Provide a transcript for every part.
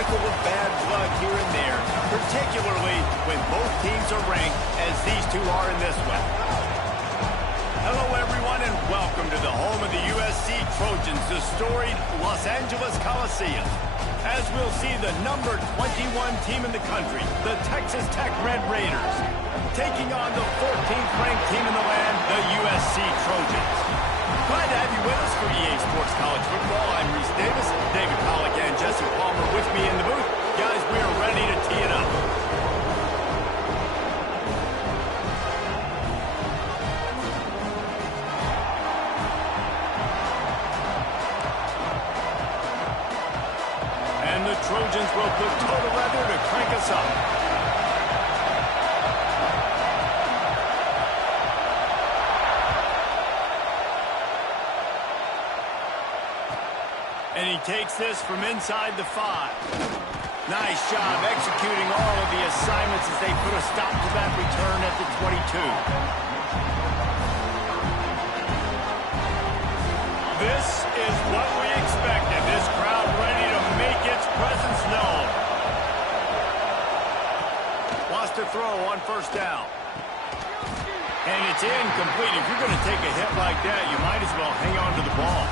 trickle of bad blood here and there, particularly when both teams are ranked as these two are in this one. Hello, everyone, and welcome to the home of the USC Trojans, the storied Los Angeles Coliseum. As we'll see the number 21 team in the country, the Texas Tech Red Raiders, taking on the 14th ranked team in the land, the USC Trojans. Glad to have you with us for EA Sports College Football. I'm Reese Davis, David Pollack, and Jesse Palmer with me in the booth. Guys, we are ready to tee it up. And the Trojans will put total leather to crank us up. And he takes this from inside the 5. Nice job executing all of the assignments as they put a stop to that return at the 22. This is what we expected. This crowd ready to make its presence known. Lost a throw on first down. And it's incomplete. If you're going to take a hit like that, you might as well hang on to the ball.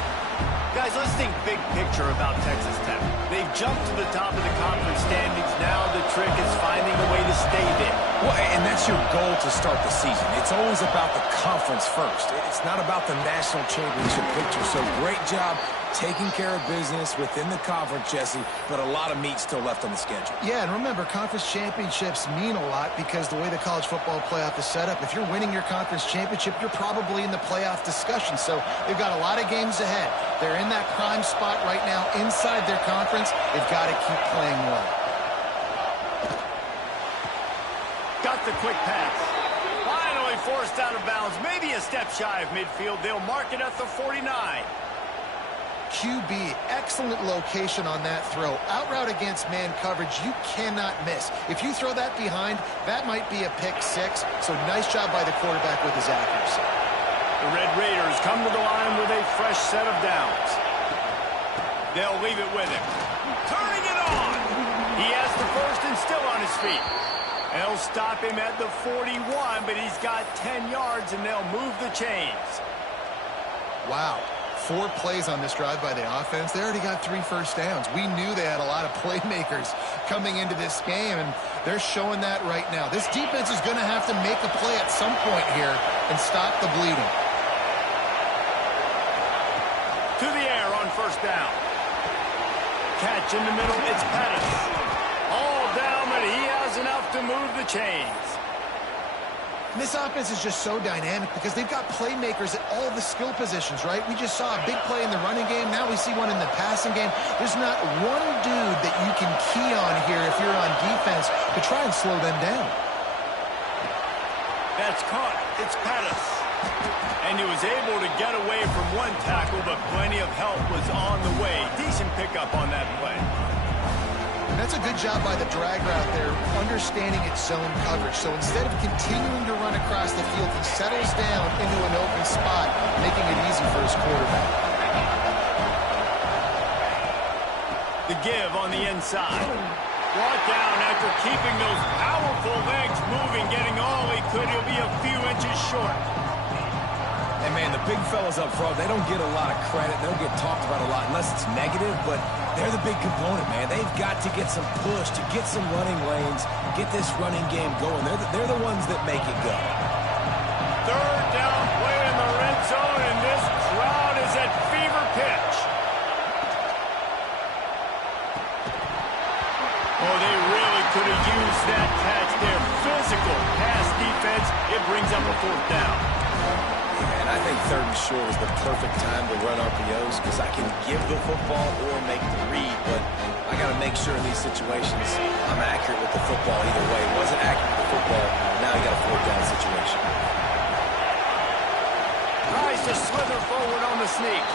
Guys, let's think big picture about Texas Tech. They've jumped to the top of the conference standings. Now the trick is finding a way to stay there. Well, and that's your goal to start the season. It's always about the conference first. It's not about the national championship picture. So great job taking care of business within the conference, Jesse, but a lot of meat still left on the schedule. Yeah, and remember, conference championships mean a lot because the way the college football playoff is set up, if you're winning your conference championship, you're probably in the playoff discussion. So they've got a lot of games ahead. They're in that prime spot right now inside their conference. They've got to keep playing well. Got the quick pass. Finally forced out of bounds. Maybe a step shy of midfield. They'll mark it at the 49. QB, excellent location on that throw. Out route against man coverage, you cannot miss. If you throw that behind, that might be a pick 6. So nice job by the quarterback with his accuracy. The Red Raiders come to the line with a fresh set of downs. They'll leave it with him. Turning it on. He has the first and still on his feet. They'll stop him at the 41, but he's got 10 yards, and they'll move the chains. Wow. 4 plays on this drive by the offense. They already got 3 first downs. We knew they had a lot of playmakers coming into this game, and they're showing that right now. This defense is going to have to make a play at some point here and stop the bleeding. To the air on first down. Catch in the middle, it's Pettis. All down, but he has enough to move the chains. And this offense is just so dynamic because they've got playmakers at all the skill positions, right? We just saw a big play in the running game. Now we see one in the passing game. There's not one dude that you can key on here if you're on defense to try and slow them down. That's caught. It's Pettis. And he was able to get away from one tackle, but plenty of help was on the way. Decent pickup on that play. That's a good job by the drag route there, understanding its zone coverage. So instead of continuing to run across the field, he settles down into an open spot, making it easy for his quarterback. The give on the inside. Brought down after keeping those powerful legs moving, getting all he could. He'll be a few inches short. And, man, the big fellas up front, they don't get a lot of credit. They don't get talked about a lot unless it's negative, but they're the big component, man. They've got to get some push, to get some running lanes, get this running game going. They're the ones that make it go. Third down play in the red zone, and this crowd is at fever pitch. Oh, they really could have used that catch there. Physical pass defense. It brings up a 4th down. And I think 3rd and short is the perfect time to run RPOs because I can give the football or make the read, but I got to make sure in these situations I'm accurate with the football either way. Wasn't accurate with the football, now you got a 4th down situation. Tries to slither forward on the sneak.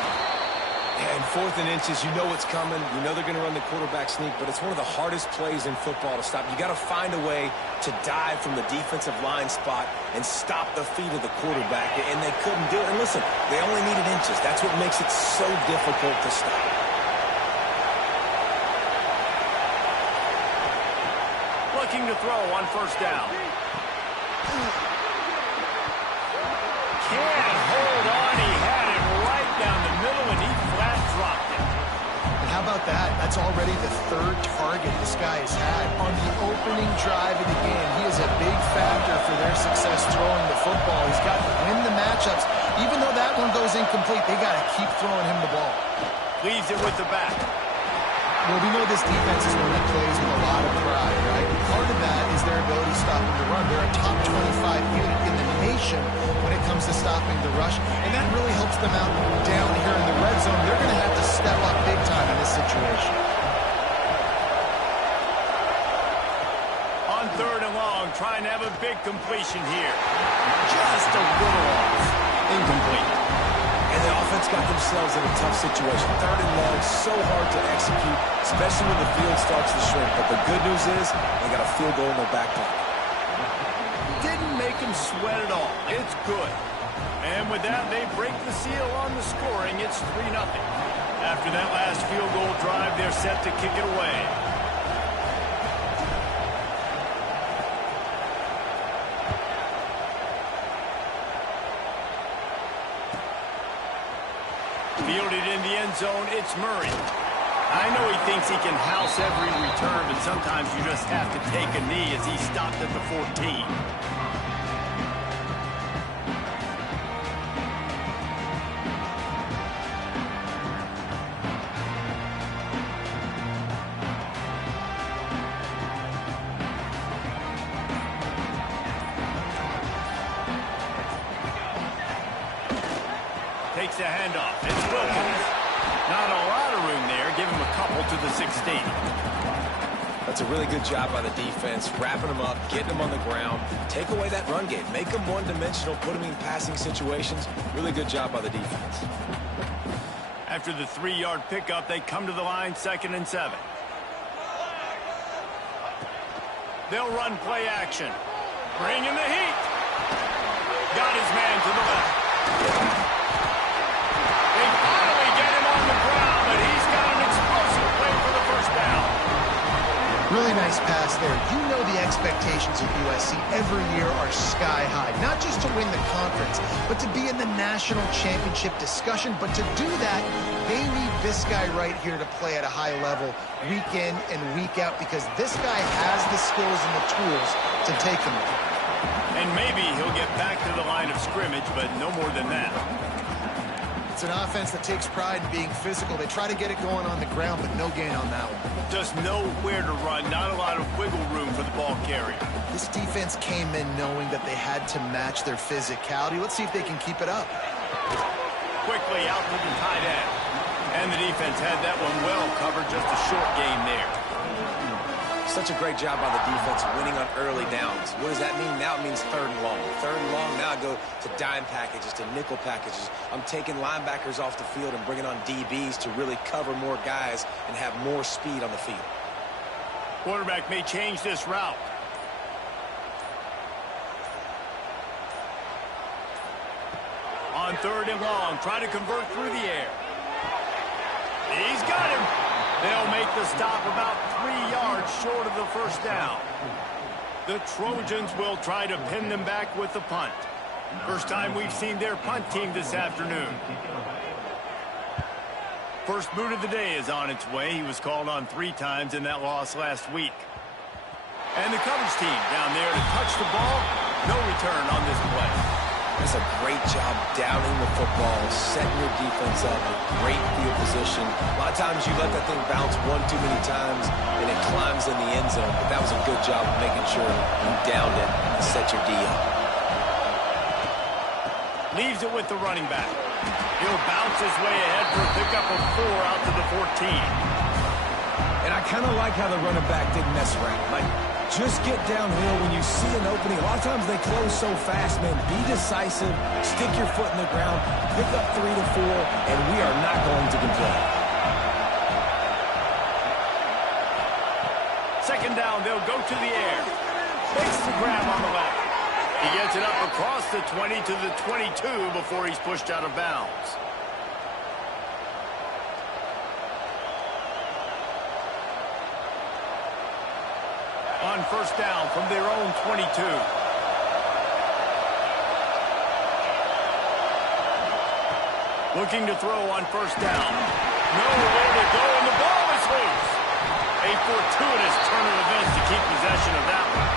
And 4th and inches, you know what's coming. You know they're going to run the quarterback sneak, but it's one of the hardest plays in football to stop. You got to find a way to dive from the defensive line spot and stop the feet of the quarterback, and they couldn't do it. And listen, they only needed inches. That's what makes it so difficult to stop. looking to throw on first down. Can't hold on. He had it right down the middle, and he flat dropped it. And how about that? That's already the third target this guy has had on the opening drive of the game. He is a big factor for their success throwing the football. He's got to win the matchups. Even though that one goes incomplete, they got to keep throwing him the ball. Leaves it with the back. Well, we know this defense is one that plays with a lot of pride, right? Part of that is their ability stopping the run. They're a top 25 unit in the nation when it comes to stopping the rush, and that really helps them out down here in the red zone. They're going to have to step up big time in this situation. On third and long, trying to have a big completion here. Just a little off. Incomplete. And the offense got themselves in a tough situation. Third and long, so hard to execute, especially when the field starts to shrink. But the good news is they got a field goal in their back pocket. Didn't make him sweat at all. It's good. And with that, they break the seal on the scoring. It's 3-0. After that last field goal drive, they're set to kick it away. Fielded in the end zone, it's Murray. I know he thinks he can house every return, but sometimes you just have to take a knee as he stopped at the 14. Takes a handoff. It's Wilkins. Not a lot of room there. Give him a couple to the 16. That's a really good job by the defense, wrapping them up, getting them on the ground. Take away that run game. Make them one-dimensional, put them in passing situations. Really good job by the defense. After the 3-yard pickup, they come to the line, 2nd and 7. They'll run play action. Bring in the heat. Got his man to the left. They finally get him on the ground, but he's got an explosive play for the first down. Really nice pass there. You know the expectations of USC every year are sky high. Not just to win the conference, but to be in the national championship discussion. But to do that, they need this guy right here to play at a high level week in and week out, because this guy has the skills and the tools to take them there. And maybe he'll get back to the line of scrimmage, but no more than that. It's an offense that takes pride in being physical. They try to get it going on the ground, but no gain on that one. Just nowhere to run, not a lot of wiggle room for the ball carrier. This defense came in knowing that they had to match their physicality. Let's see if they can keep it up. Quickly out to the tight end. And the defense had that one well covered, just a short gain there. Such a great job by the defense winning on early downs. What does that mean? Now it means 3rd and long. 3rd and long, now I go to dime packages, to nickel packages. I'm taking linebackers off the field and bringing on DBs to really cover more guys and have more speed on the field. Quarterback may change this route. On 3rd and long, try to convert through the air. He's got him. They'll make the stop about 3 yards short of the first down. The Trojans will try to pin them back with the punt. First time we've seen their punt team this afternoon. First boot of the day is on its way. He was called on 3 times in that loss last week. And the coverage team down there to touch the ball. No return on this play. That's a great job downing the football, setting your defense up with great field position. A lot of times you let that thing bounce one too many times and it climbs in the end zone. But that was a good job of making sure you downed it and set your D up. Leaves it with the running back. He'll bounce his way ahead for a pickup of 4 out to the 14. And I kind of like how the running back didn't mess around. Like, just get downhill when you see an opening. A lot of times they close so fast, man. Be decisive, stick your foot in the ground, pick up 3 to 4, and we are not going to complain. 2nd down, they'll go to the air. Makes the grab on the left. He gets it up across the 20 to the 22 before he's pushed out of bounds. On on first down from their own 22. Looking to throw on first down. Nowhere to go, and the ball is loose. A fortuitous turn of events to keep possession of that one.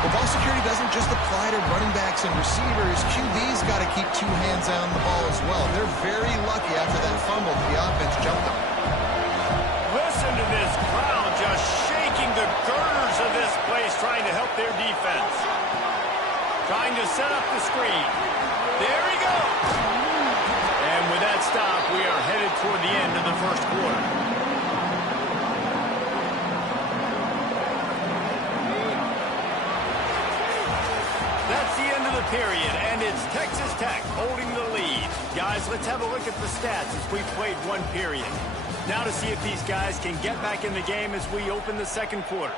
Well, ball security doesn't just apply to running backs and receivers. QB's got to keep two hands on the ball as well. They're very lucky after that fumble that the offense jumped on. Listen to this crowd just shaking the girders of this place, trying to help their defense. Trying to set up the screen. There he goes. And with that stop, we are headed toward the end of the first quarter. That's the end of the period, and it's Texas Tech holding the lead. Guys, let's have a look at the stats as we played one period. Now to see if these guys can get back in the game as we open the second quarter.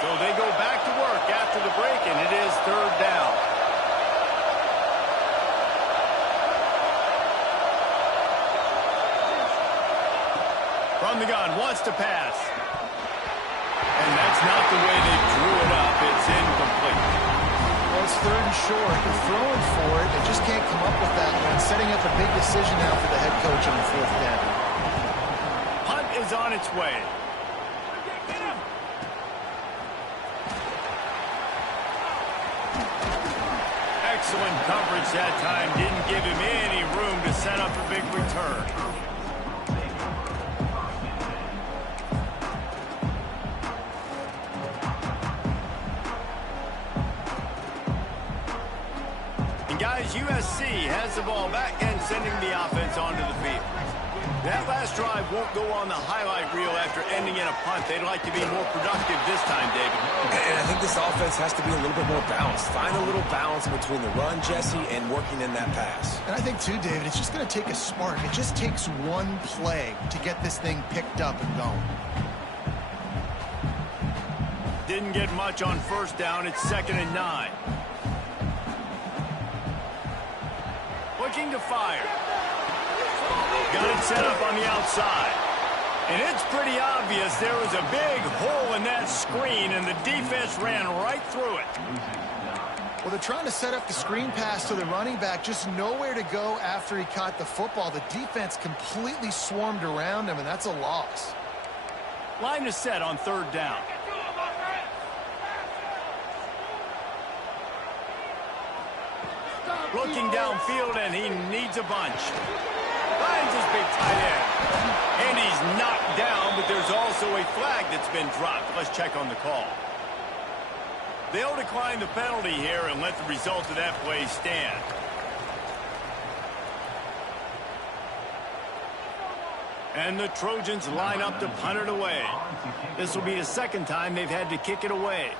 So they go back to work after the break, and it is third down. From the gun, wants to pass. And that's not the way they drew it up. It's incomplete. Well, it's third and short. They're throwing for it. They just can't come up with that one. Setting up a big decision now for the head coach on the fourth down. Punt is on its way. Excellent coverage that time. Didn't give him any room to set up a big return. And guys, USC has the ball back and sending the offense onto the field. That last drive won't go on the highlight reel after ending in a punt. They'd like to be more productive this time, David. And I think this offense has to be a little bit more balanced. Find a little balance between the run, Jesse, and working in that pass. And I think, too, David, it's just going to take a spark. It just takes one play to get this thing picked up and going. Didn't get much on first down. It's 2nd and 9. Looking to fire. Got it set up on the outside. And it's pretty obvious there was a big hole in that screen, and the defense ran right through it. Well, they're trying to set up the screen pass to the running back, just nowhere to go after he caught the football. The defense completely swarmed around him, and that's a loss. Line is set on third down. Looking downfield, and he needs a bunch. Finds his big tight end. And he's knocked down, but there's also a flag that's been dropped. Let's check on the call. They'll decline the penalty here and let the result of that play stand. And the Trojans line up to punt it away. This will be the second time they've had to kick it away.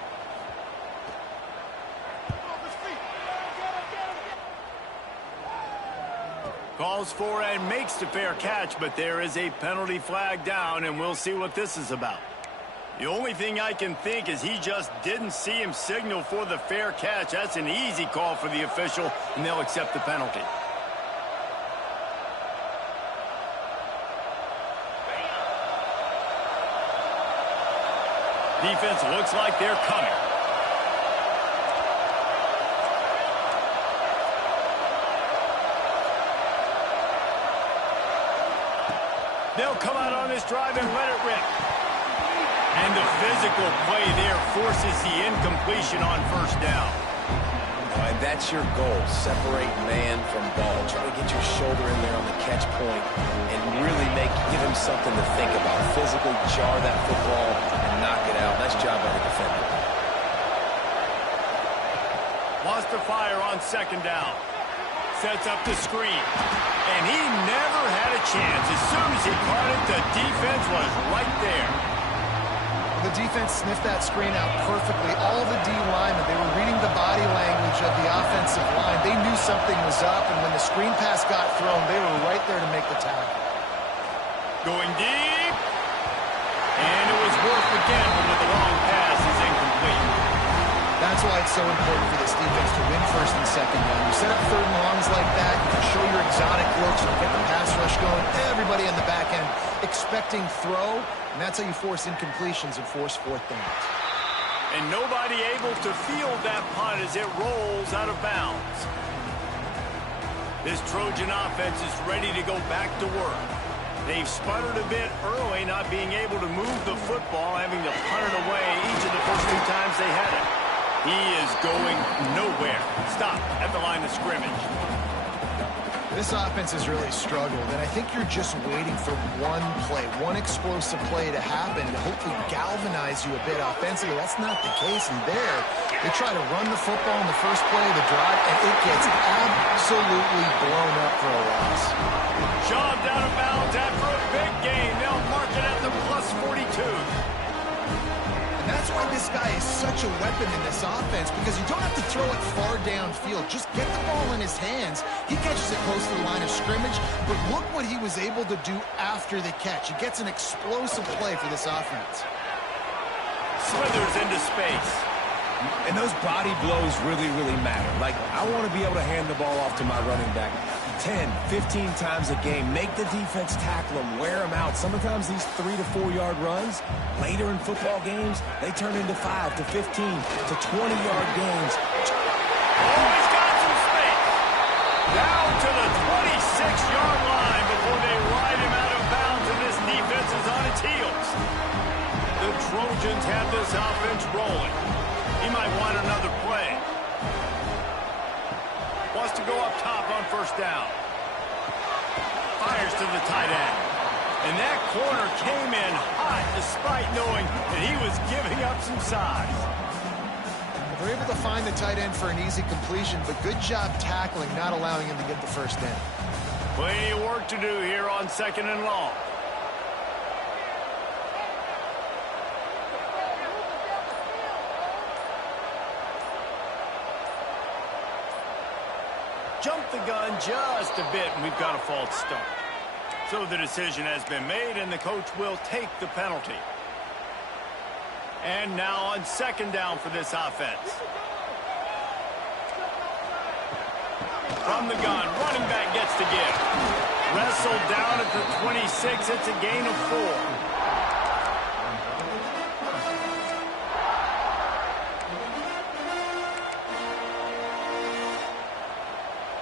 Calls for and makes the fair catch, but there is a penalty flag down, and we'll see what this is about. The only thing I can think is he just didn't see him signal for the fair catch. That's an easy call for the official, and they'll accept the penalty. Defense looks like they're coming. They'll come out on this drive and let it rip. And the physical play there forces the incompletion on first down. And that's your goal. Separate man from ball. Try to get your shoulder in there on the catch point and really give him something to think about. Physically jar that football and knock it out. Nice job by the defender. Wants to fire on second down. Sets up the screen. And he never had a chance. As soon as he caught it, the defense was right there. The defense sniffed that screen out perfectly. All the D linemen, they were reading the body language of the offensive line. They knew something was up, and when the screen pass got thrown, they were right there to make the tackle. Going deep. And it was Worth again, but with the long pass is incomplete. That's why it's so important for this defense to win first and second down. You set up third and longs like that, you can show your exotic looks, you get the pass rush going, everybody on the back end expecting throw, and that's how you force incompletions and force fourth downs. And nobody able to field that punt as it rolls out of bounds. This Trojan offense is ready to go back to work. They've sputtered a bit early, not being able to move the football, having to punt it away each of the first 2 times they had it. He is going nowhere. Stop at the line of scrimmage. This offense has really struggled, and I think you're just waiting for one play, one explosive play to happen to hopefully galvanize you a bit offensively. That's not the case, and there, they try to run the football in the first play of the drive, and it gets absolutely blown up for a loss. Shoved out of bounds after a big gain. They'll mark it at the plus 42. And that's why this guy is such a weapon in this offense, because you don't have to throw it far downfield. Just get the ball in his hands. He catches it close to the line of scrimmage, but look what he was able to do after the catch. He gets an explosive play for this offense. Slithers into space. And those body blows really, really matter. Like, I want to be able to hand the ball off to my running back 10, 15 times a game. Make the defense tackle them, wear them out. Sometimes these 3 to 4 yard runs, later in football games, they turn into 5 to 15 to 20-yard games. Oh, he's got some space. Down to the 26-yard line before they ride him out of bounds, and this defense is on its heels. The Trojans have this offense rolling. He might want another play. Wants to go up top on first down. Fires to the tight end. And that corner came in hot despite knowing that he was giving up some size. They're able to find the tight end for an easy completion, but good job tackling, not allowing him to get the first down. Plenty of work to do here on second and long. Jumped the gun just a bit, and we've got a false start. So the decision has been made, and the coach will take the penalty. And now on second down for this offense. From the gun, running back gets to give. Wrestled down at the 26, it's a gain of 4.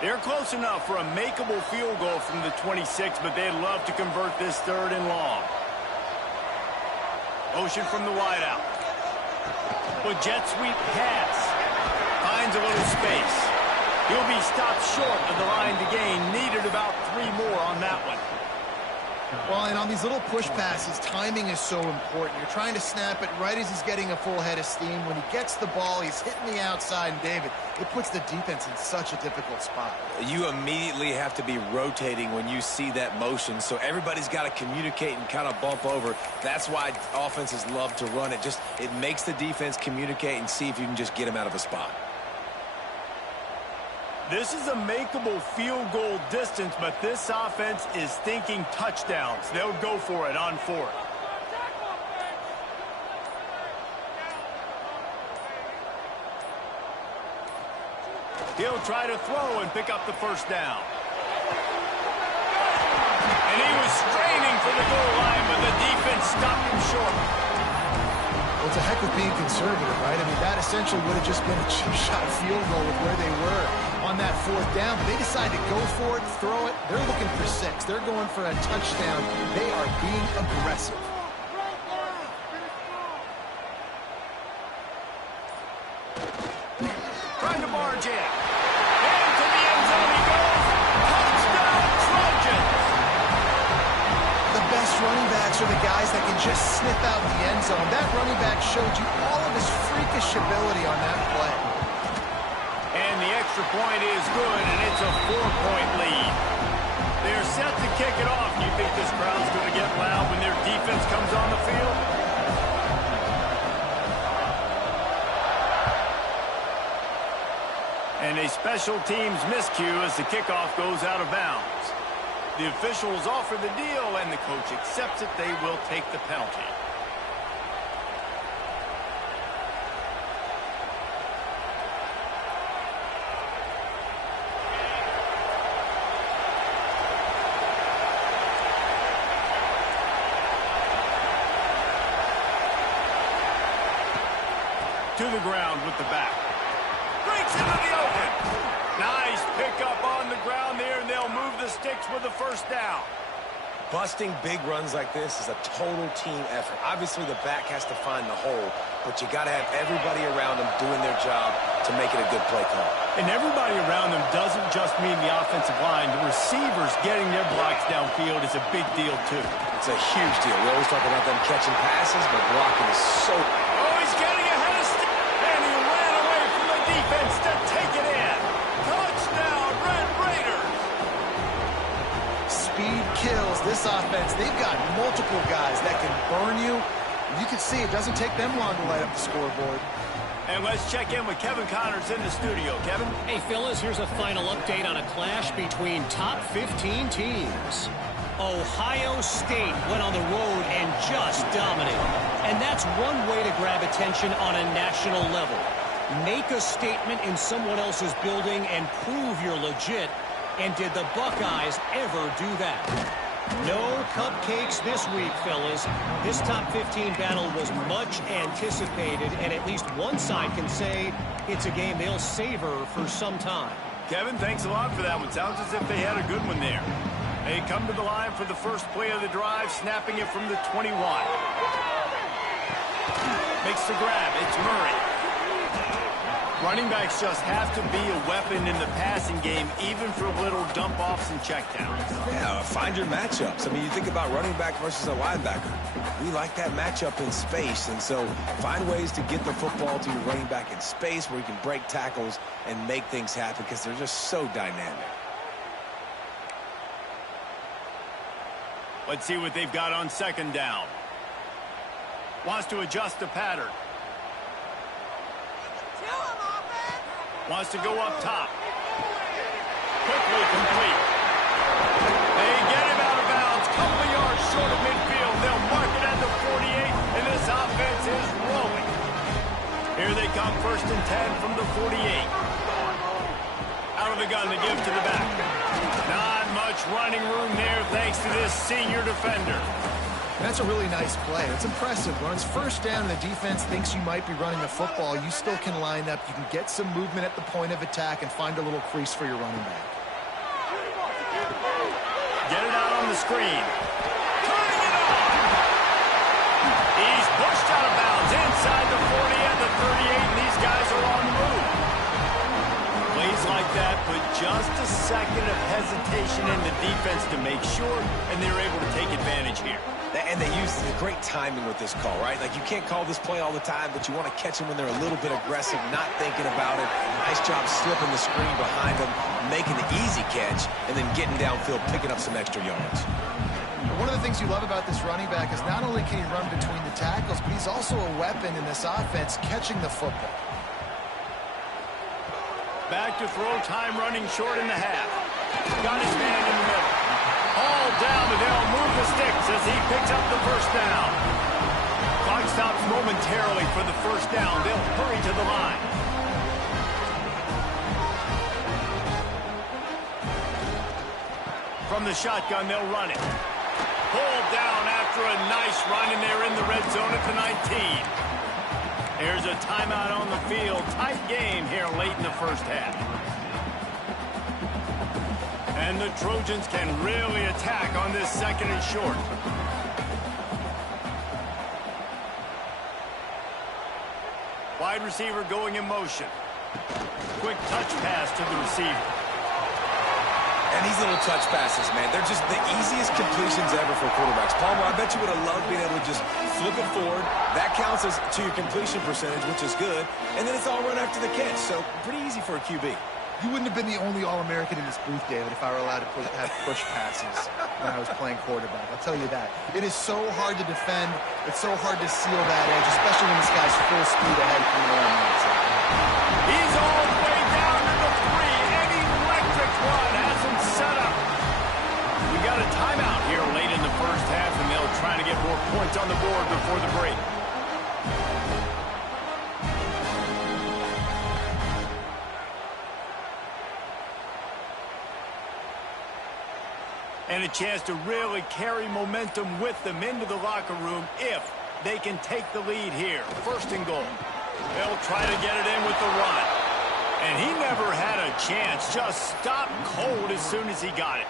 They're close enough for a makeable field goal from the 26, but they'd love to convert this third and long. Motion from the wideout. But jet sweep pass. Finds a little space. He'll be stopped short of the line to gain. Needed about 3 more on that one. Well, and on these little push passes, timing is so important. You're trying to snap it right as he's getting a full head of steam. When he gets the ball, he's hitting the outside, and David, it puts the defense in such a difficult spot. You immediately have to be rotating when you see that motion, so everybody's got to communicate and kind of bump over. That's why offenses love to run it. It makes the defense communicate and see if you can just get them out of a spot. This is a makeable field goal distance, but this offense is thinking touchdowns. They'll go for it on 4th. He'll try to throw and pick up the first down. And he was straining for the goal line, but the defense stopped him short. Well, it's a heck of being conservative, right? I mean, that essentially would have just been a chip-shot field goal with where they were on that 4th down, but they decided to go for it, throw it. They're looking for 6. They're going for a touchdown. They are being aggressive. Trying to barge in. Into the end zone he goes. Touchdown, Trojans! The best running backs are the guys that can just snip out the end zone. That running back showed you all of his freakish ability on that play. And the extra point is good, and it's a 4-point lead. They're set to kick it off. You think this crowd's going to get loud when their defense comes on the field? And a special teams miscue as the kickoff goes out of bounds. The officials offer the deal, and the coach accepts it. They will take the penalty. to the ground with the back. Breaks into the open. Nice pickup on the ground there, and they'll move the sticks with a first down. Busting big runs like this is a total team effort. Obviously, the back has to find the hole, but you got to have everybody around them doing their job to make it a good play call. And everybody around them doesn't just mean the offensive line. The receivers getting their blocks downfield is a big deal, too. It's a huge deal. We always talk about them catching passes, but blocking is so... Oh, he's getting ahead of Steve, and he ran away from the defense to take it in. Touchdown, Red Raiders. Speed kills. This offense, they've got multiple guys that can burn you. You can see it doesn't take them long to light up the scoreboard. And let's check in with Kevin Connors in the studio. Kevin? Hey, fellas, here's a final update on a clash between top 15 teams. Ohio State went on the road and just dominated. And that's one way to grab attention on a national level. Make a statement in someone else's building and prove you're legit. And did the Buckeyes ever do that? No cupcakes this week, fellas. This top 15 battle was much anticipated, and at least one side can say it's a game they'll savor for some time. Kevin, thanks a lot for that one. Sounds as if they had a good one there. They come to the line for the first play of the drive, snapping it from the 21. Makes the grab. It's Murray. Running backs just have to be a weapon in the passing game, even for little dump-offs and checkdowns. Yeah, find your matchups. I mean, you think about running back versus a linebacker. We like that matchup in space, and so find ways to get the football to your running back in space where you can break tackles and make things happen because they're just so dynamic. Let's see what they've got on second down. Wants to adjust the pattern. Wants to go up top. Quickly complete. They get him out of bounds. Couple of yards short of midfield. They'll mark it at the 48, and this offense is rolling. Here they come, 1st and 10 from the 48. Out of the gun to give to the back. Not much running room there thanks to this senior defender. That's a really nice play. It's impressive. When it's first down and the defense thinks you might be running the football, you still can line up. You can get some movement at the point of attack and find a little crease for your running back. Get it out on the screen. Turning it on. He's pushed out of bounds inside the 40 and the 38, and these guys are on the move. Plays like that, but just a second of hesitation in the defense to make sure, and they're able to take advantage here. And they use the great timing with this call, right? Like, you can't call this play all the time, but you want to catch them when they're a little bit aggressive, not thinking about it. Nice job slipping the screen behind them, making the easy catch, and then getting downfield, picking up some extra yards. One of the things you love about this running back is not only can he run between the tackles, but he's also a weapon in this offense catching the football. Back to throw time, running short in the half. Got his man in the middle. All down, and they'll move the sticks as he picks up the first down. Clock stops momentarily for the first down. They'll hurry to the line. From the shotgun, they'll run it. Pulled down after a nice run, and they're in the red zone at the 19. There's a timeout on the field. Tight game here late in the first half. And the Trojans can really attack on this 2nd and short. Wide receiver going in motion. Quick touch pass to the receiver. And these little touch passes, man, they're just the easiest completions ever for quarterbacks. Palmer, I bet you would have loved being able to just flip it forward. That counts as to your completion percentage, which is good. And then it's all run after the catch, so pretty easy for a QB. You wouldn't have been the only All-American in this booth, David, if I were allowed to have push passes when I was playing quarterback. I'll tell you that. It is so hard to defend. It's so hard to seal that edge, especially when this guy's full speed ahead from the line. He's all the way down to the 3. An electric run has him set up. We got a timeout here late in the first half, and they'll try to get more points on the board before the break. And a chance to really carry momentum with them into the locker room if they can take the lead here. 1st and goal. He'll try to get it in with the run. And he never had a chance. Just stopped cold as soon as he got it.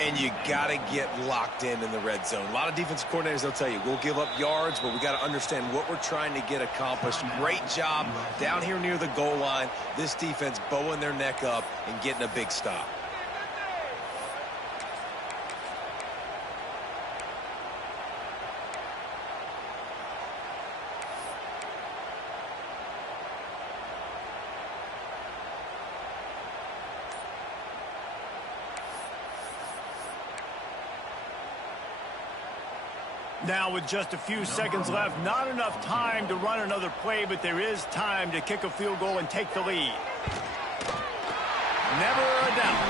And you got to get locked in the red zone. A lot of defensive coordinators, they'll tell you, we'll give up yards, but we got to understand what we're trying to get accomplished. Great job down here near the goal line. This defense bowing their neck up and getting a big stop. Now with just a few seconds left, not enough time to run another play, but there is time to kick a field goal and take the lead. Never a doubt.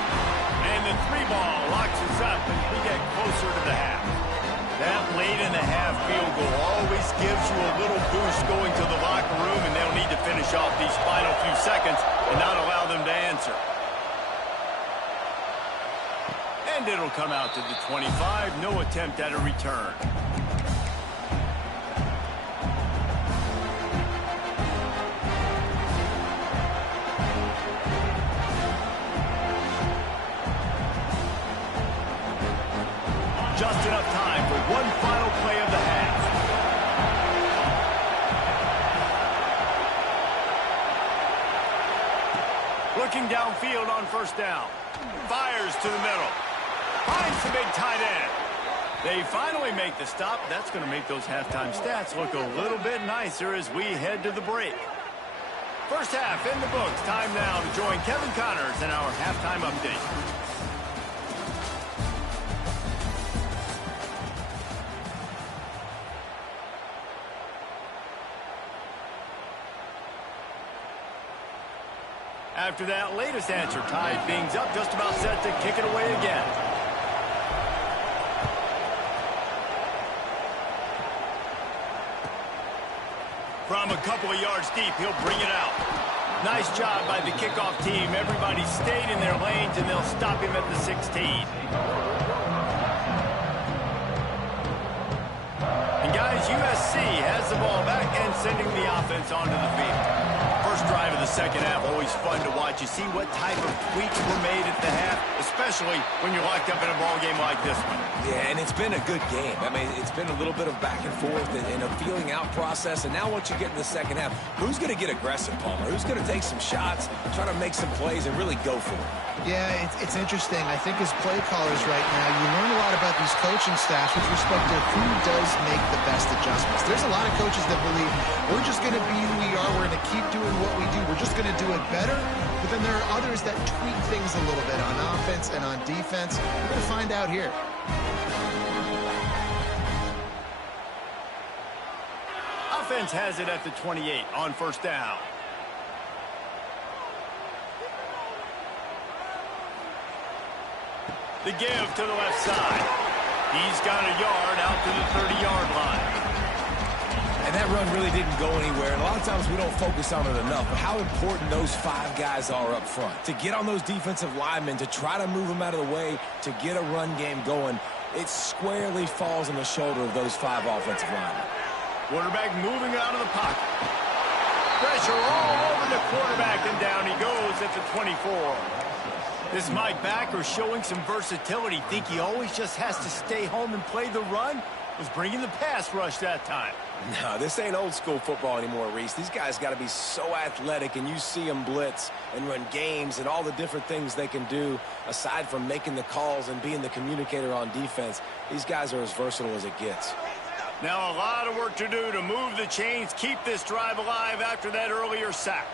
And the 3-ball locks us up as we get closer to the half. That late in the half field goal always gives you a little boost going to the locker room, and they'll need to finish off these final few seconds and not allow them to answer. And it'll come out to the 25. No attempt at a return. Just enough time for one final play of the half. Looking downfield on first down. Fires to the middle. Finds the big tight end. They finally make the stop. That's going to make those halftime stats look a little bit nicer as we head to the break. First half in the books. Time now to join Kevin Connors in our halftime update. After that latest answer, tied things up, just about set to kick it away again. From a couple of yards deep, he'll bring it out. Nice job by the kickoff team. Everybody stayed in their lanes, and they'll stop him at the 16. And guys, USC has the ball back and sending the offense onto the field. First drive of the second half, always fun to watch. You see what type of tweaks were made at the half, especially when you're locked up in a ball game like this one. Yeah, and it's been a good game. I mean, it's been a little bit of back and forth and a feeling out process. And now once you get in the second half, who's going to get aggressive, Palmer? Who's going to take some shots, try to make some plays, and really go for it? Yeah, it's interesting. I think as play callers right now, you learn a lot about these coaching staffs with respect to who does make the best adjustments. There's a lot of coaches that believe we're just going to be who we are. We're going to keep doing what we do. We're just going to do it better. But then there are others that tweak things a little bit on offense and on defense. We're going to find out here. Offense has it at the 28 on first down. The give to the left side. He's got a yard out to the 30-yard line. And that run really didn't go anywhere. And a lot of times we don't focus on it enough. But how important those 5 guys are up front. To get on those defensive linemen, to try to move them out of the way, to get a run game going, it squarely falls on the shoulder of those 5 offensive linemen. Quarterback moving out of the pocket. Pressure all over the quarterback, and down he goes at the 24. This Mike backer showing some versatility. Think he always just has to stay home and play the run? Was bringing the pass rush that time. No, this ain't old school football anymore, Reese. These guys got to be so athletic, and you see them blitz and run games and all the different things they can do aside from making the calls and being the communicator on defense. These guys are as versatile as it gets. Now a lot of work to do to move the chains, keep this drive alive after that earlier sack.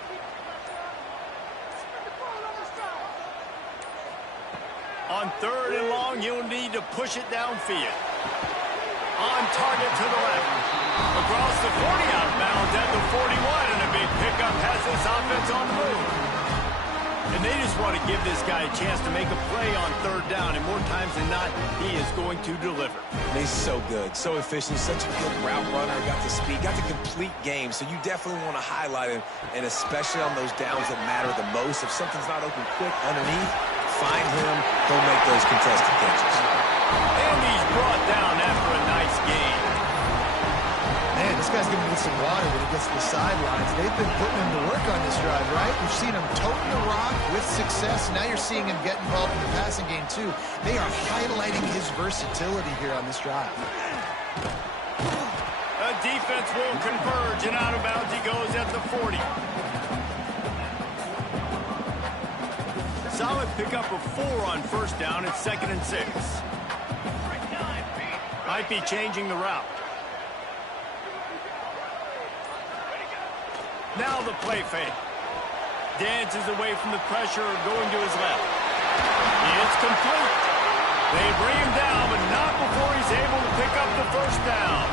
On third and long, you'll need to push it downfield. On target to the left. Across the 40, out of bounds at the 41, and a big pickup has this offense on the move. And they just want to give this guy a chance to make a play on third down, and more times than not, he is going to deliver. He's so good, so efficient, such a good route runner, got the speed, got the complete game, so you definitely want to highlight him, and especially on those downs that matter the most. If something's not open quick underneath, find him, he'll make those contested catches. And he's brought down after a nice game. Man, This guy's going to need some water when he gets to the sidelines. They've been putting him to work on this drive, right? We've seen him toting the rock with success. Now you're seeing him get involved in the passing game, too. They are highlighting his versatility here on this drive. The defense will converge, and out of bounds he goes at the 40. Solid pickup of 4 on first down. It's 2nd and 6. Might be changing the route. Now the play fake. Dances away from the pressure, going to his left. It's complete. They bring him down, but not before he's able to pick up the first down.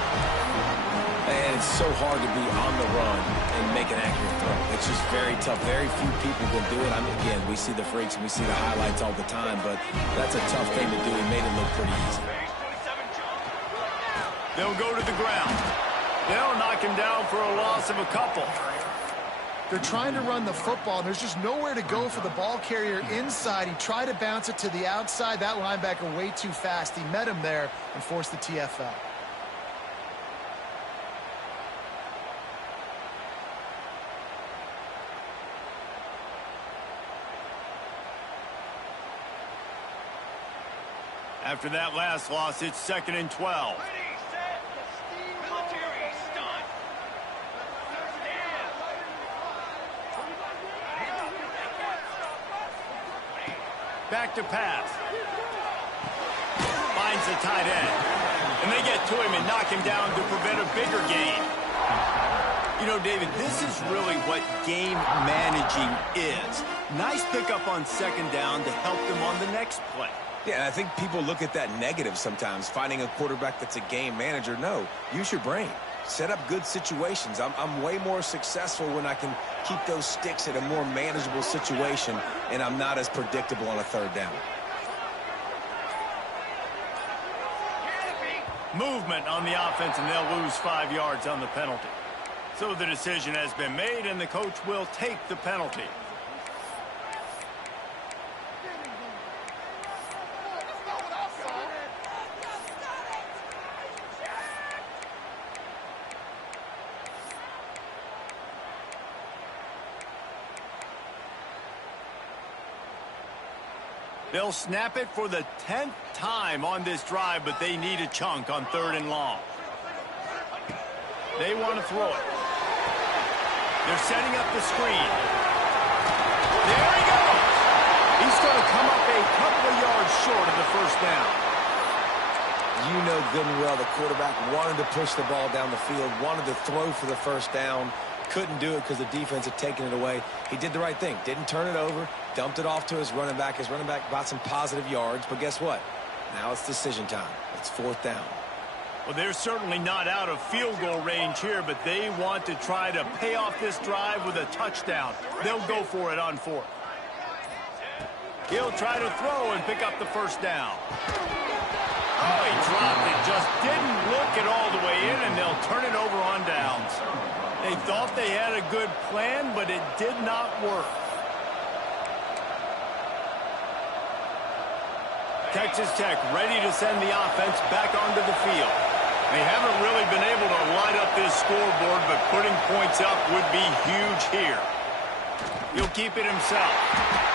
And it's so hard to be on the run and make an accurate throw. It's just very tough. Very few people can do it. I mean, again, we see the freaks and we see the highlights all the time, but that's a tough thing to do. He made it look pretty easy. They'll go to the ground. They'll knock him down for a loss of a couple. They're trying to run the football, and there's just nowhere to go for the ball carrier inside. He tried to bounce it to the outside. That linebacker way too fast. He met him there and forced the TFL. After that last loss, it's 2nd and 12. Back to pass. Finds the tight end. And they get to him and knock him down to prevent a bigger gain. You know, David, this is really what game managing is. Nice pickup on 2nd down to help them on the next play. Yeah, I think people look at that negative sometimes, finding a quarterback that's a game manager. No, use your brain. Set up good situations. I'm way more successful when I can keep those sticks at a more manageable situation, and I'm not as predictable on a 3rd down. Movement on the offense, and they'll lose 5 yards on the penalty. So the decision has been made, and the coach will take the penalty. They'll snap it for the 10th time on this drive, but they need a chunk on 3rd and long. They want to throw it. They're setting up the screen. There he goes. He's going to come up a couple of yards short of the first down. You know good and well the quarterback wanted to push the ball down the field, wanted to throw for the first down. Couldn't do it because the defense had taken it away. He did the right thing. Didn't turn it over. Dumped it off to his running back. His running back got some positive yards. But guess what? Now it's decision time. It's 4th down. Well, they're certainly not out of field goal range here, but they want to try to pay off this drive with a touchdown. They'll go for it on 4th. He'll try to throw and pick up the first down. Oh, he dropped it. Just didn't look it all the way in, and they'll turn it over on downs. They thought they had a good plan, but it did not work. Texas Tech ready to send the offense back onto the field. They haven't really been able to light up this scoreboard, but putting points up would be huge here. He'll keep it himself.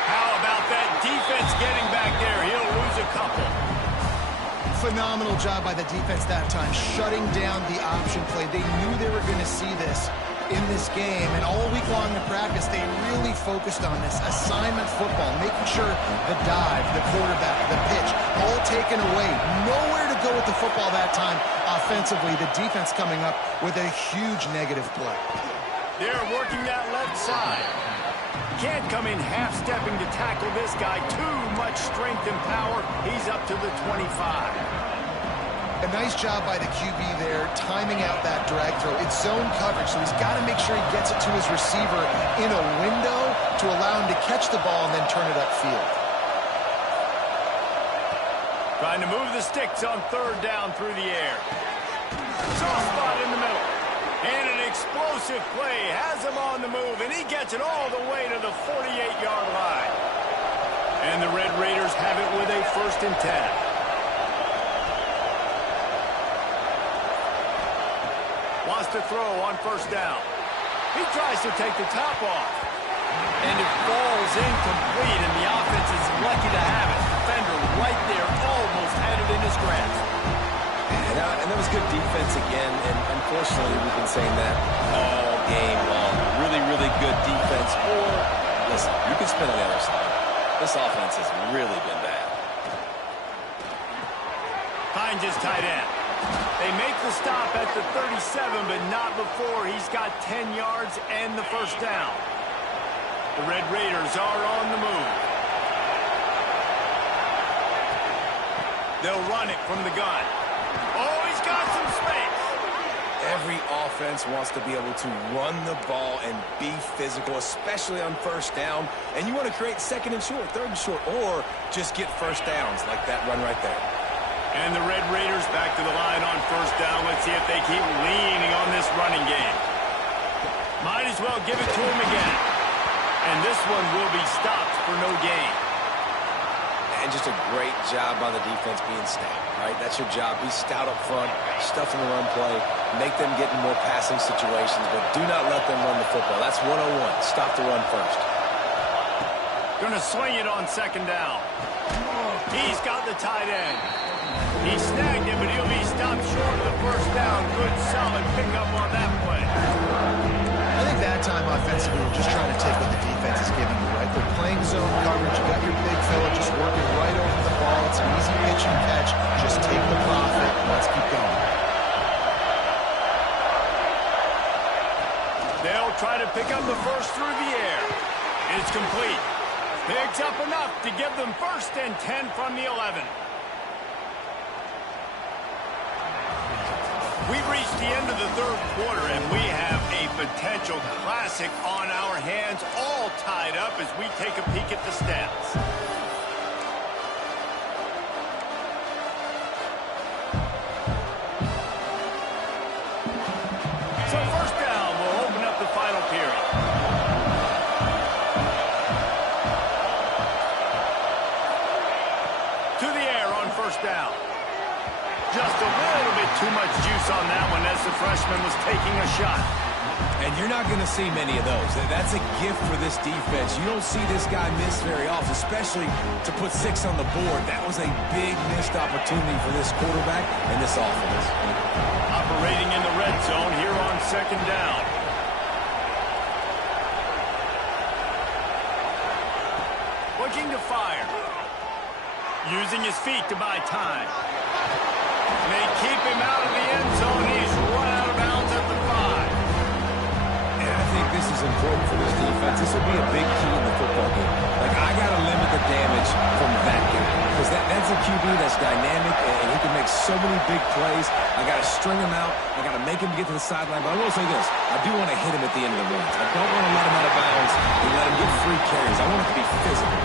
How about that defense getting back there? He'll lose a couple. Phenomenal job by the defense that time, shutting down the option play. They knew they were going to see this in this game, and all week long in practice, they really focused on this assignment football, making sure the dive, the quarterback, the pitch, all taken away. Nowhere to go with the football that time offensively. The defense coming up with a huge negative play. They're working that left side. Can't come in half-stepping to tackle this guy. Too much strength and power. He's up to the 25. A nice job by the QB there, timing out that drag throw. It's zone coverage, so he's got to make sure he gets it to his receiver in a window to allow him to catch the ball and then turn it upfield. Trying to move the sticks on 3rd down through the air. Soft spot in the middle. And an explosive play has him on the move, and he gets it all the way to the 48-yard line. And the Red Raiders have it with a 1st and 10. wants to throw on first down. He tries to take the top off. And it falls incomplete, and the offense is lucky to have it. Defender right there almost had it in his grasp. And that was good defense again, and unfortunately we've been saying that all game long. Really, really good defense. Or, listen, you can spin on the other side. This offense has really been bad. Finds his tight end. They make the stop at the 37, but not before he's got 10 yards and the first down. The Red Raiders are on the move. They'll run it from the gun. Oh, he's got some space. Every offense wants to be able to run the ball and be physical, especially on first down. And you want to create second and short, third and short, or just get first downs like that run right there. And the Red Raiders back to the line on first down. Let's see if they keep leaning on this running game. Might as well give it to him again. And this one will be stopped for no gain. And just a great job by the defense being stout, right? That's your job. Be stout up front, stuff in the run play, make them get in more passing situations, but do not let them run the football. That's 101. Stop the run first. Gonna swing it on second down. He's got the tight end. He snagged him, but he'll be stopped short of the first down. Good, solid pickup on that play. I think that time offensively, we're just trying to take what the defense is giving you, right? They're playing zone coverage. You got your big fella just working right over the ball. It's an easy pitch and catch. Just take the profit. Let's keep going. They'll try to pick up the first through the air. It's complete. Picks up enough to give them first and 10 from the 11. We've reached the end of the third quarter, and we have a potential classic on our hands, all tied up as we take a peek at the stats. So first down will open up the final period. To the air on first down. Just a little bit too much juice on that one as the freshman was taking a shot. And you're not going to see many of those. That's a gift for this defense. You don't see this guy miss very often, especially to put 6 on the board. That was a big missed opportunity for this quarterback and this offense. Operating in the red zone here on second down. Looking to fire. Using his feet to buy time. They keep him out of the end zone. He's run out of bounds at the 5. And I think this is important for this defense. This will be a big key in the football game. Like, I got to limit the damage from that guy. Because that's a QB that's dynamic, and he can make so many big plays. I got to string him out. I got to make him get to the sideline. But I will say this. I do want to hit him at the end of the runs. I don't want to let him out of bounds and let him get free carries. I want it to be physical.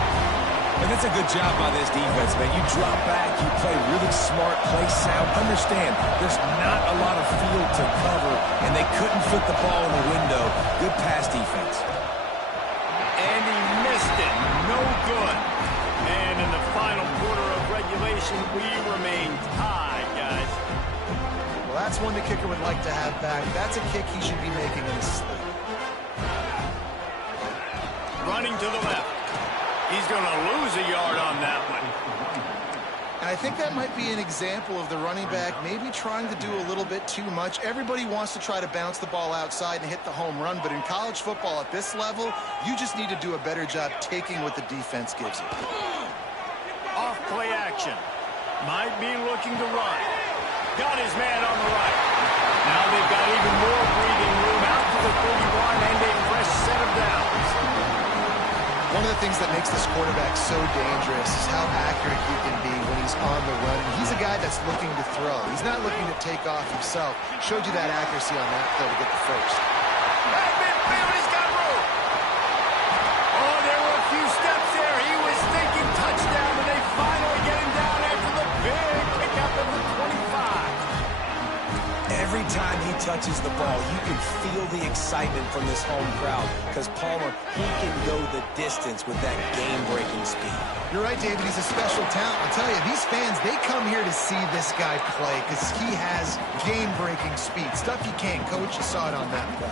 And that's a good job by this defense, man. You drop back, you play really smart, play sound. Understand, there's not a lot of field to cover, and they couldn't fit the ball in the window. Good pass defense. And he missed it. No good. And in the final quarter of regulation, we remain tied, guys. Well, that's one the kicker would like to have back. That's a kick he should be making in his sleep. Running to the left. He's going to lose a yard on that one. And I think that might be an example of the running back maybe trying to do a little bit too much. Everybody wants to try to bounce the ball outside and hit the home run, but in college football at this level, you just need to do a better job taking what the defense gives you. Off play action. Might be looking to run. Got his man on the right. Now they've got even more breathing room out to the 31 and a fresh set of downs. One of the things that makes this quarterback so dangerous is how accurate he can be when he's on the run. And he's a guy that's looking to throw. He's not looking to take off himself. Showed you that accuracy on that play to get the first. He's got room. Oh, there were a few steps there. He was thinking touchdown, and they finally get him down after the big pickup of the 25. Every time he touches catches the ball, you can feel the excitement from this home crowd because Palmer, he can go the distance with that game-breaking speed. You're right, David. He's a special talent. I'll tell you, these fans, they come here to see this guy play because he has game-breaking speed. Stuff you can't coach. You saw it on that play.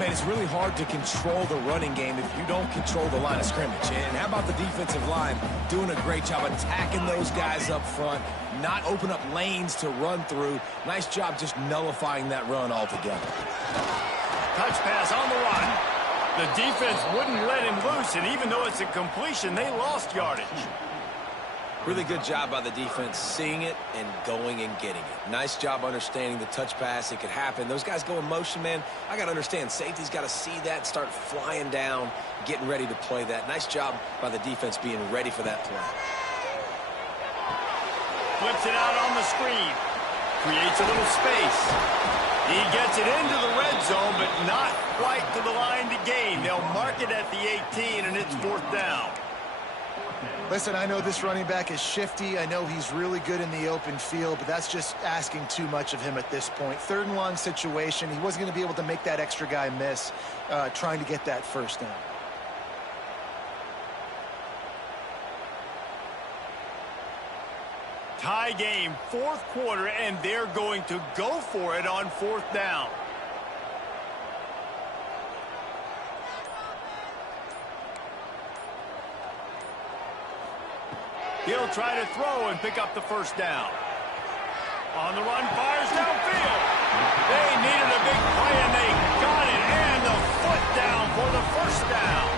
Man, it's really hard to control the running game if you don't control the line of scrimmage. And how about the defensive line doing a great job attacking those guys up front, not open up lanes to run through. Nice job just nullifying that run altogether. Touch pass on the run. The defense wouldn't let him loose, and even though it's a completion, they lost yardage. Really good job by the defense seeing it and going and getting it. Nice job understanding the touch pass. It could happen. Those guys go in motion, man. I got to understand. Safety's got to see that, start flying down, getting ready to play that. Nice job by the defense being ready for that play. Flips it out on the screen. Creates a little space. He gets it into the red zone, but not quite to the line to gain. They'll mark it at the 18, and it's 4th down. Listen, I know this running back is shifty. I know he's really good in the open field, but that's just asking too much of him at this point. 3rd and long situation. He wasn't going to be able to make that extra guy miss trying to get that first down. Tie game, 4th quarter, and they're going to go for it on 4th down. He'll try to throw and pick up the first down. On the run, fires downfield. They needed a big play, and they got it. And the foot down for the first down.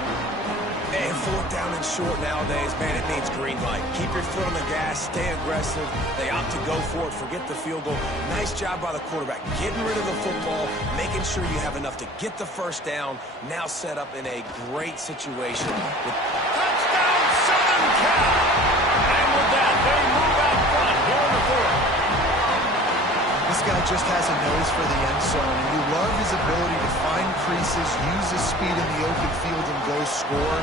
And 4th down and short nowadays, man, it means green light. Keep your foot on the gas, stay aggressive. They opt to go for it, forget the field goal. Nice job by the quarterback, getting rid of the football, making sure you have enough to get the first down. Now set up in a great situation. Touchdown, Southern Cal! And with that, they move out front here in the 4th. This guy just has a nose for the end zone, and you love his ability to find creases, use his speed in the open field, and go score.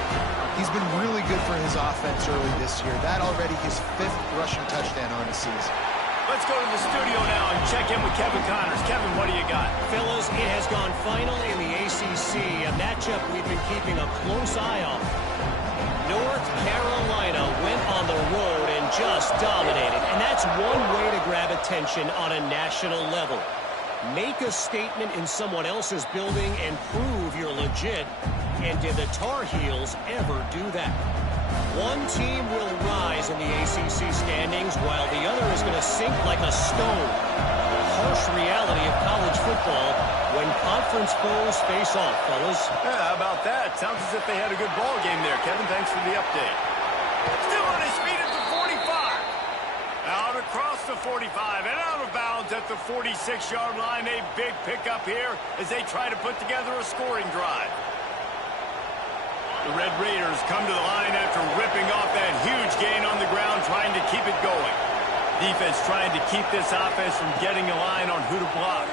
He's been really good for his offense early this year. That already his 5th rushing touchdown on the season. Let's go to the studio now and check in with Kevin Connors. Kevin, what do you got? Fellas, it has gone final in the ACC, a matchup we've been keeping a close eye on. North Carolina went on the road and just dominated, and that's one way to grab attention on a national level. Make a statement in someone else's building and prove you're legit. And did the Tar Heels ever do that? One team will rise in the ACC standings while the other is going to sink like a stone. The harsh reality of college football when conference foes face off, fellas. Yeah, how about that? Sounds as if they had a good ball game there. Kevin, thanks for the update. Still on his feet at the 45. Out across the 45 and out of bounds at the 46-yard line. A big pickup here as they try to put together a scoring drive. The Red Raiders come to the line after ripping off that huge gain on the ground, trying to keep it going. Defense trying to keep this offense from getting a line on who to block.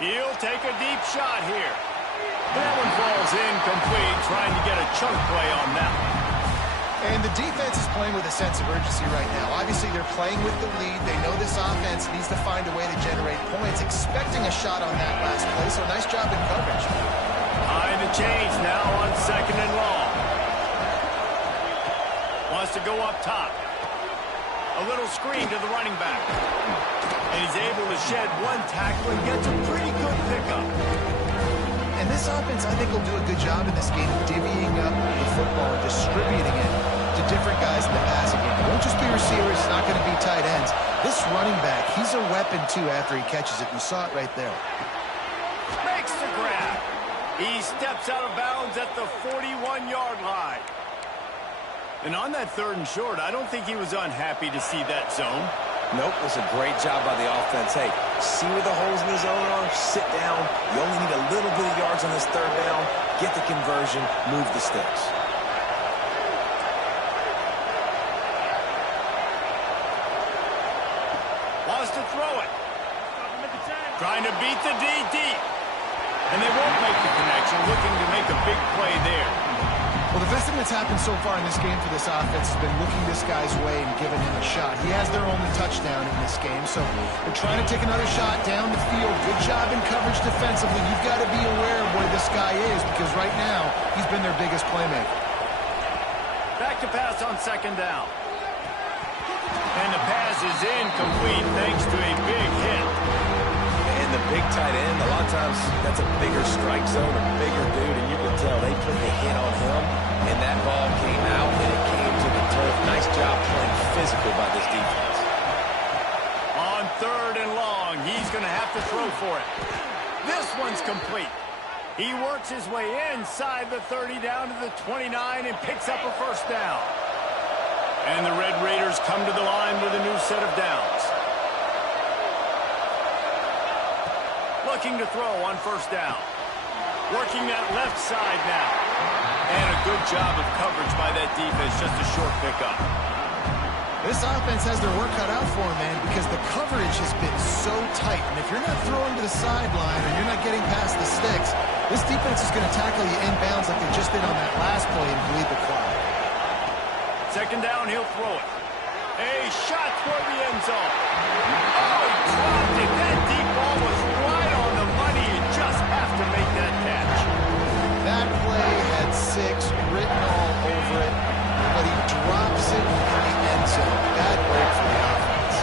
He'll take a deep shot here. That one falls incomplete, trying to get a chunk play on that one. And the defense is playing with a sense of urgency right now. Obviously, they're playing with the lead. They know this offense needs to find a way to generate points, expecting a shot on that last play, so nice job in coverage. Behind the change now on 2nd and long. Wants to go up top. A little screen to the running back. And he's able to shed one tackle and gets a pretty good pickup. And this offense, I think, will do a good job in this game divvying up the football and distributing it to different guys in the passing game. It won't just be receivers. It's not going to be tight ends. This running back, he's a weapon, too, after he catches it. You saw it right there. Makes the grab. He steps out of bounds at the 41-yard line. And on that 3rd and short, I don't think he was unhappy to see that zone. Nope, it was a great job by the offense. Hey, see where the holes in the zone are, sit down. You only need a little bit of yards on this 3rd down. Get the conversion, move the sticks. Wants to throw it. Trying to beat the D deep. And they won't make the connection, looking to make a big play there. Well, the best thing that's happened so far in this game for this offense has been looking this guy's way and giving him a shot. He has their only touchdown in this game, so they're trying to take another shot down the field. Good job in coverage defensively. You've got to be aware of where this guy is because right now he's been their biggest playmaker. Back to pass on second down. And the pass is incomplete thanks to a big hit. And the big tight end, a lot of times that's a bigger strike zone, a bigger dude, and you can tell they put the hit on him, and that ball came out, and it came to the turf. Nice job playing physical by this defense. On third and long, he's going to have to throw for it. This one's complete. He works his way inside the 30 down to the 29 and picks up a first down. And the Red Raiders come to the line with a new set of downs. Looking to throw on first down. Working that left side now. And a good job of coverage by that defense, just a short pickup. This offense has their work cut out for them, man, because the coverage has been so tight. And if you're not throwing to the sideline or you're not getting past the sticks, this defense is going to tackle you inbounds like they just did on that last play and bleed the clock. Second down, he'll throw it. A shot toward the end zone. Oh, he dropped it. That deep ball was right on the money. You just have to make that catch. That play had 6 written all over it, but he drops it in the end zone. Bad break for the offense.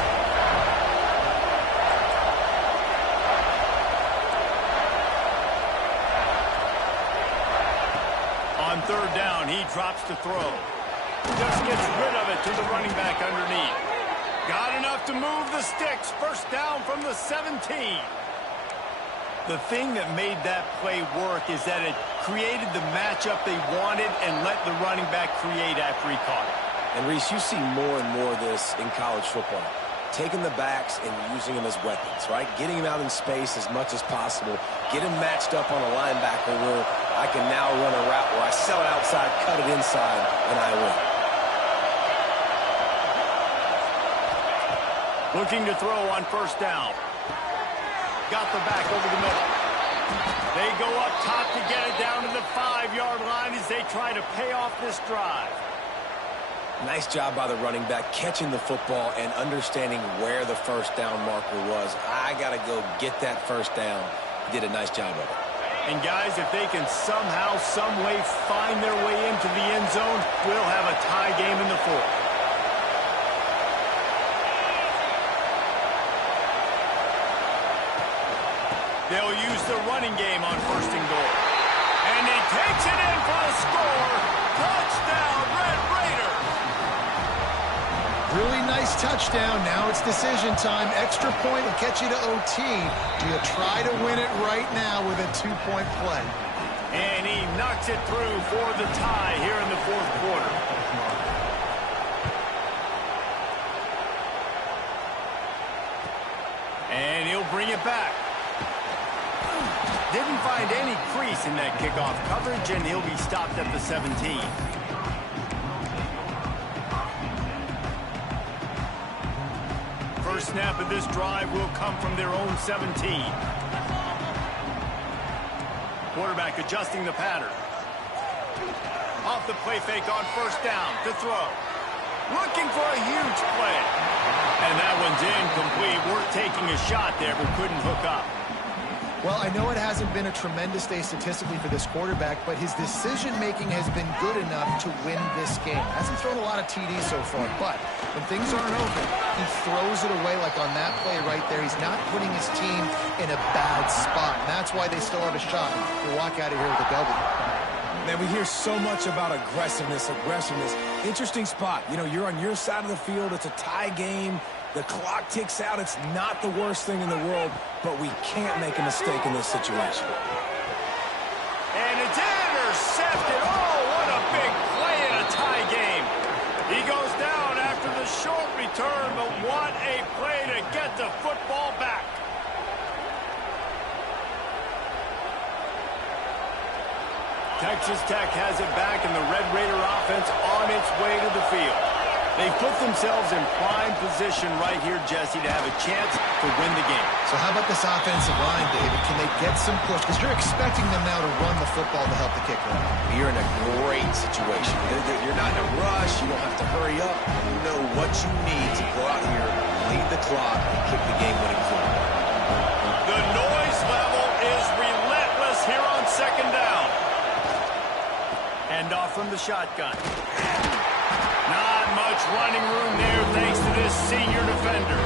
On third down, he drops to throw. Just gets rid of it to the running back underneath. Got enough to move the sticks. First down from the 17. The thing that made that play work is that it created the matchup they wanted and let the running back create after he caught it. And, Reese, you see more and more of this in college football. Taking the backs and using them as weapons, right? Getting them out in space as much as possible. Get them matched up on a linebacker where I can now run a route where I sell it outside, cut it inside, and I win. Looking to throw on first down. Got the back over the middle. They go up top to get it down to the 5-yard line as they try to pay off this drive. Nice job by the running back catching the football and understanding where the first down marker was. I got to go get that first down. He did a nice job of it. And, guys, if they can somehow, some way find their way into the end zone, we'll have a tie game in the fourth. They'll use the running game on first and goal. And he takes it in for the score. Touchdown, Red Raiders. Really nice touchdown. Now it's decision time. Extra point will get you to OT. Do you try to win it right now with a 2-point play? And he knocks it through for the tie here in the fourth quarter. And he'll bring it back. Didn't find any crease in that kickoff coverage, and he'll be stopped at the 17. First snap of this drive will come from their own 17. Quarterback adjusting the pattern. Off the play fake on first down to throw. Looking for a huge play. And that one's incomplete. We're taking a shot there, but couldn't hook up. Well, I know it hasn't been a tremendous day statistically for this quarterback, but his decision-making has been good enough to win this game. Hasn't thrown a lot of TDs so far, but when things aren't open, he throws it away like on that play right there. He's not putting his team in a bad spot, and that's why they still have a shot to walk out of here with a W. Man, we hear so much about aggressiveness. Interesting spot. You know, you're on your side of the field. It's a tie game. The clock ticks out. It's not the worst thing in the world, but we can't make a mistake in this situation. And it's intercepted. Oh, what a big play in a tie game. He goes down after the short return, but what a play to get the football back. Texas Tech has it back, and the Red Raider offense on its way to the field. They've put themselves in prime position right here, Jesse, to have a chance to win the game. So how about this offensive line, David? Can they get some push? Because you're expecting them now to run the football to help the kicker out. You're in a great situation. You're not in a rush. You don't have to hurry up. You know what you need to go out here, lead the clock, and kick the game-winning field. The noise level is relentless here on second down. Hand off from the shotgun. Not much running room there thanks to this senior defender.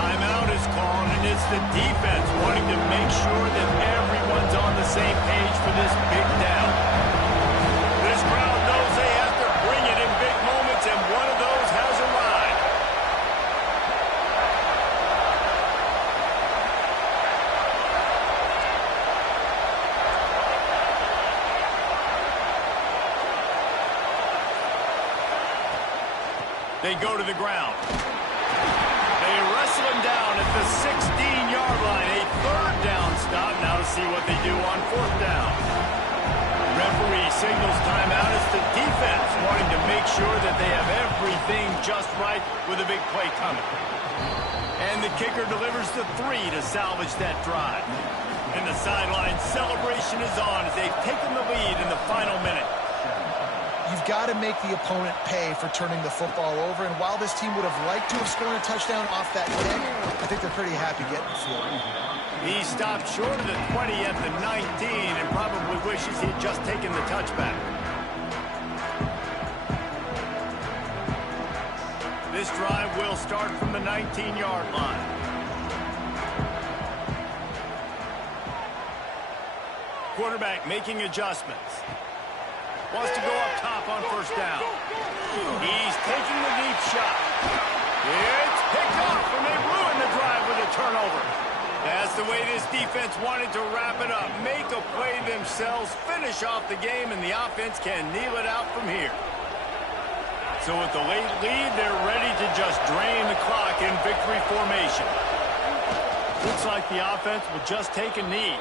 Timeout is called, and it's the defense wanting to make sure that everyone's on the same page for this big down. This crowd knows they have to bring it in big moments, and one of those has arrived. They go to the ground. They wrestle him down at the 16-yard line. A third down stop. Now to see what they do on fourth down. Referee signals timeout. It's the defense wanting to make sure that they have everything just right with a big play coming. And the kicker delivers the 3 to salvage that drive. And the sideline celebration is on as they've taken the lead in the final minute. You've got to make the opponent pay for turning the football over. And while this team would have liked to have scored a touchdown off that kick, I think they're pretty happy getting the field. He stopped short of the 20 at the 19 and probably wishes he'd just taken the touchback. This drive will start from the 19-yard line. Quarterback making adjustments. Wants to go up top on first down. He's taking the deep shot. It's picked off, and they ruin the drive with a turnover. That's the way this defense wanted to wrap it up. Make a play themselves, finish off the game, and the offense can kneel it out from here. So with the late lead, they're ready to just drain the clock in victory formation. Looks like the offense will just take a knee.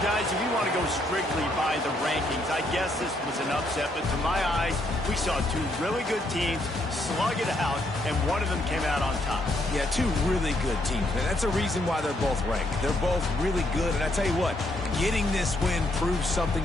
Guys, if you want to go strictly by the rankings, I guess this was an upset, but to my eyes, we saw two really good teams slug it out, and one of them came out on top. Yeah, two really good teams, man. That's a reason why they're both ranked. They're both really good, and I tell you what, getting this win proves something